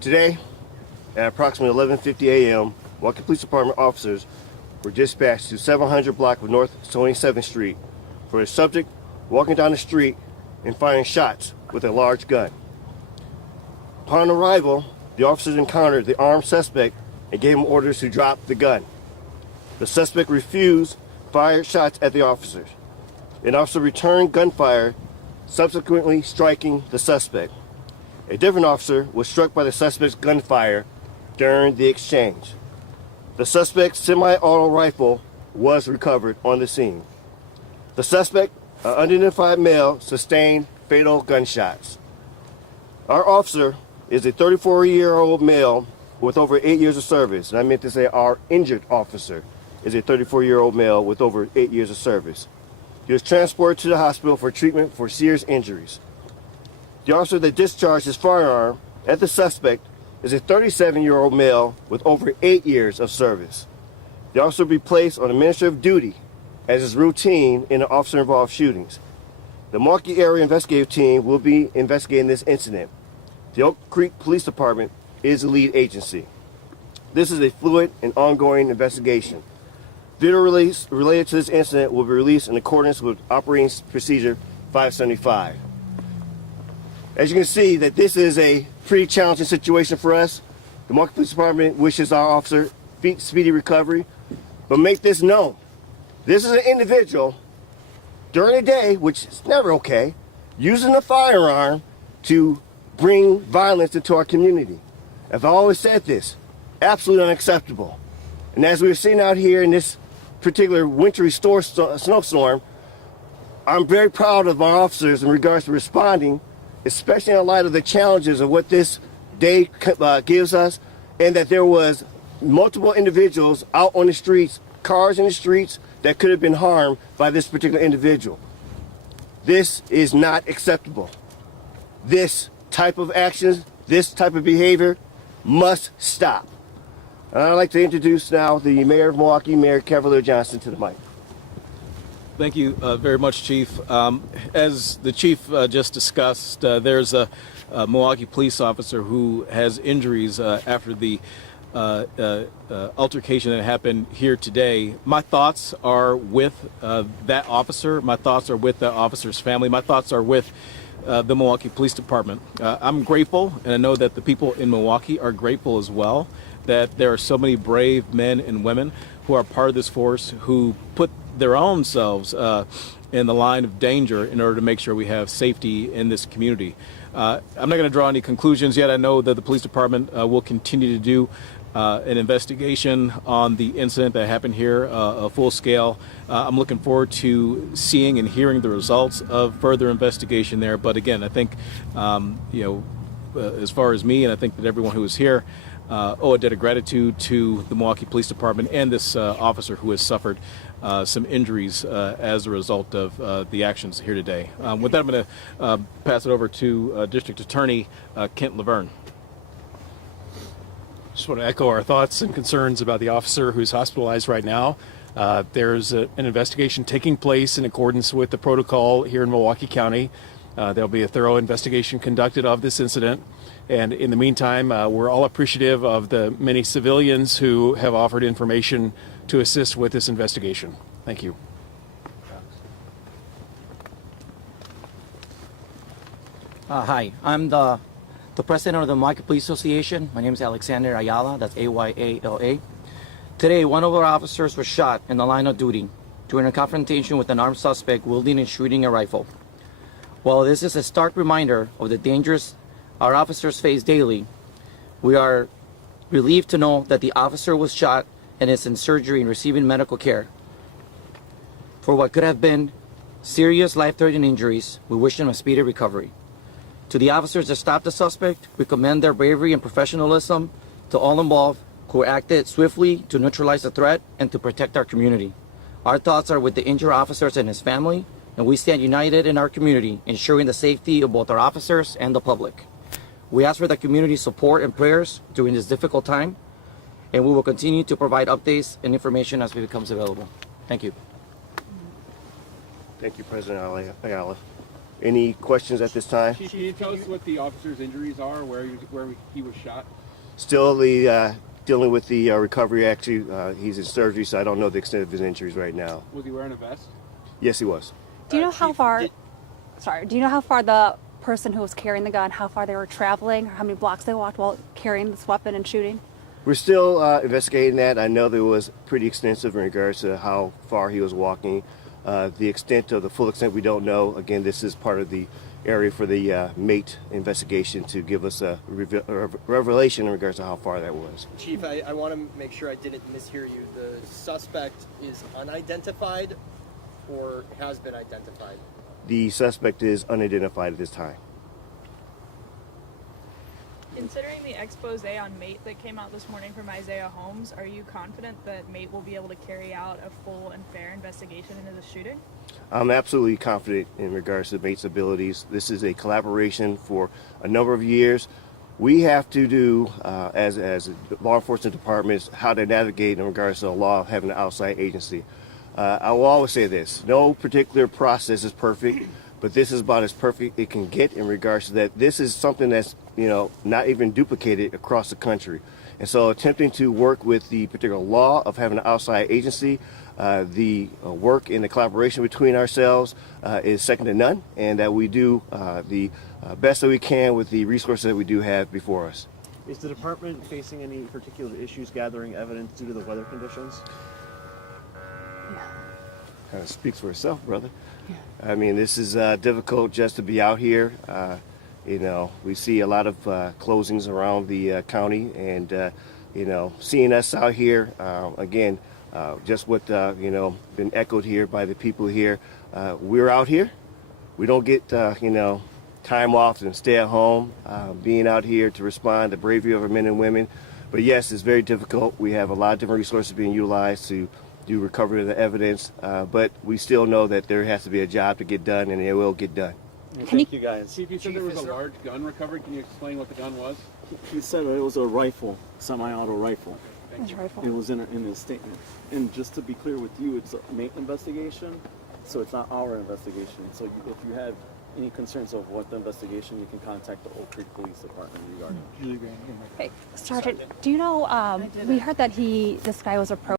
Today, at approximately 11:50 a.m., Milwaukee Police Department officers were dispatched to 700 block of North 27th Street for a subject walking down the street and firing shots with a large gun. Upon arrival, the officers encountered the armed suspect and gave him orders to drop the gun. The suspect refused, fired shots at the officers. An officer returned gunfire, subsequently striking the suspect. A different officer was struck by the suspect's gunfire during the exchange. The suspect's semi-auto rifle was recovered on the scene. The suspect, an unidentified male, sustained fatal gunshots. Our officer is a 34-year-old male with over 8 years of service. And I meant to say our injured officer is a 34-year-old male with over 8 years of service. He was transported to the hospital for treatment for serious injuries. The officer that discharged his firearm at the suspect is a 37-year-old male with over 8 years of service. The officer will be placed on administrative duty as is routine in the officer-involved shootings. The Milwaukee Area Investigative Team will be investigating this incident. The Oak Creek Police Department is the lead agency. This is a fluid and ongoing investigation. Video release related to this incident will be released in accordance with Operating Procedure 575. As you can see, that this is a pretty challenging situation for us. The Milwaukee Police Department wishes our officer speedy recovery, but make this known. This is an individual during the day, which is never okay, using a firearm to bring violence into our community. I've always said this, absolutely unacceptable. And as we were sitting out here in this particular wintry snowstorm, I'm very proud of our officers in regards to responding, especially in light of the challenges of what this day gives us, and that there was multiple individuals out on the streets, cars in the streets, that could have been harmed by this particular individual. This is not acceptable. This type of actions, this type of behavior must stop. And I'd like to introduce now the Mayor of Milwaukee, Mayor Cavalier Johnson, to the mic. Thank you very much, Chief. As the Chief just discussed, there's a Milwaukee police officer who has injuries after the altercation that happened here today. My thoughts are with that officer. My thoughts are with the officer's family. My thoughts are with the Milwaukee Police Department. I'm grateful, and I know that the people in Milwaukee are grateful as well, that there are so many brave men and women who are part of this force who put their own selves in the line of danger in order to make sure we have safety in this community. I'm not going to draw any conclusions yet. I know that the police department will continue to do an investigation on the incident that happened here, a full scale. I'm looking forward to seeing and hearing the results of further investigation there. But again, I think, as far as me, and I think that everyone who is here, owe a debt of gratitude to the Milwaukee Police Department and this officer who has suffered some injuries as a result of the actions here today. With that, I'm going to pass it over to District Attorney Kent Laverne. Just want to echo our thoughts and concerns about the officer who's hospitalized right now. There's an investigation taking place in accordance with the protocol here in Milwaukee County. There'll be a thorough investigation conducted of this incident. And in the meantime, we're all appreciative of the many civilians who have offered information to assist with this investigation. Thank you. Hi, I'm the president of the Milwaukee Police Association. My name is Alexander Ayala, that's A-Y-A-L-A. Today, one of our officers was shot in the line of duty during a confrontation with an armed suspect wielding and shooting a rifle. While this is a stark reminder of the dangers our officers face daily, we are relieved to know that the officer was shot and is in surgery and receiving medical care. For what could have been serious life-threatening injuries, we wish him a speedy recovery. To the officers that stopped the suspect, we commend their bravery and professionalism. To all involved who acted swiftly to neutralize the threat and to protect our community. Our thoughts are with the injured officers and his family, and we stand united in our community, ensuring the safety of both our officers and the public. We ask for the community's support and prayers during this difficult time, and we will continue to provide updates and information as it becomes available. Thank you. Thank you, President Ayala. Any questions at this time? Chief, can you tell us what the officer's injuries are, where he was shot? Still dealing with the recovery. Actually, he's in surgery, so I don't know the extent of his injuries right now. Was he wearing a vest? Yes, he was. Do you know how Chief, far? Do you know how far the person who was carrying the gun, how far they were traveling, or how many blocks they walked while carrying this weapon and shooting? We're still investigating that. I know there was pretty extensive in regards to how far he was walking. The extent of the full extent we don't know. Again, this is part of the area for the mate investigation to give us a revelation in regards to how far that was. Chief, I want to make sure I didn't mishear you. The suspect is unidentified or has been identified? The suspect is unidentified at this time. Considering the expose on MATE that came out this morning from Isaiah Holmes, are you confident that MATE will be able to carry out a full and fair investigation into the shooting? I'm absolutely confident in regards to MATE's abilities. This is a collaboration for a number of years. We have to do, as law enforcement departments, how to navigate in regards to the law of having an outside agency. I will always say this, no particular process is perfect, but this is about as perfect it can get in regards to that. This is something that's, not even duplicated across the country. And so attempting to work with the particular law of having an outside agency, the work and the collaboration between ourselves is second to none, and that we do the best that we can with the resources that we do have before us. Is the department facing any particular issues gathering evidence due to the weather conditions? Kind of speaks for itself, brother. I mean, this is difficult just to be out here. We see a lot of closings around the county, and seeing us out here again, just what been echoed here by the people here. We're out here. We don't get time off and stay at home. Being out here to respond, the bravery of our men and women. But yes, it's very difficult. We have a lot of different resources being utilized to do recovery of the evidence, but we still know that there has to be a job to get done, and it will get done. Thank you guys. Chief, you said there was a large gun recovered. Can you explain what the gun was? He said it was a rifle, semi-auto rifle. His rifle. It was in his statement. And just to be clear with you, it's a MATE investigation, so it's not our investigation. So if you have any concerns of what the investigation, you can contact the Oak Creek Police Department regarding. Hey, Sergeant, do you know? We heard that this guy was approached.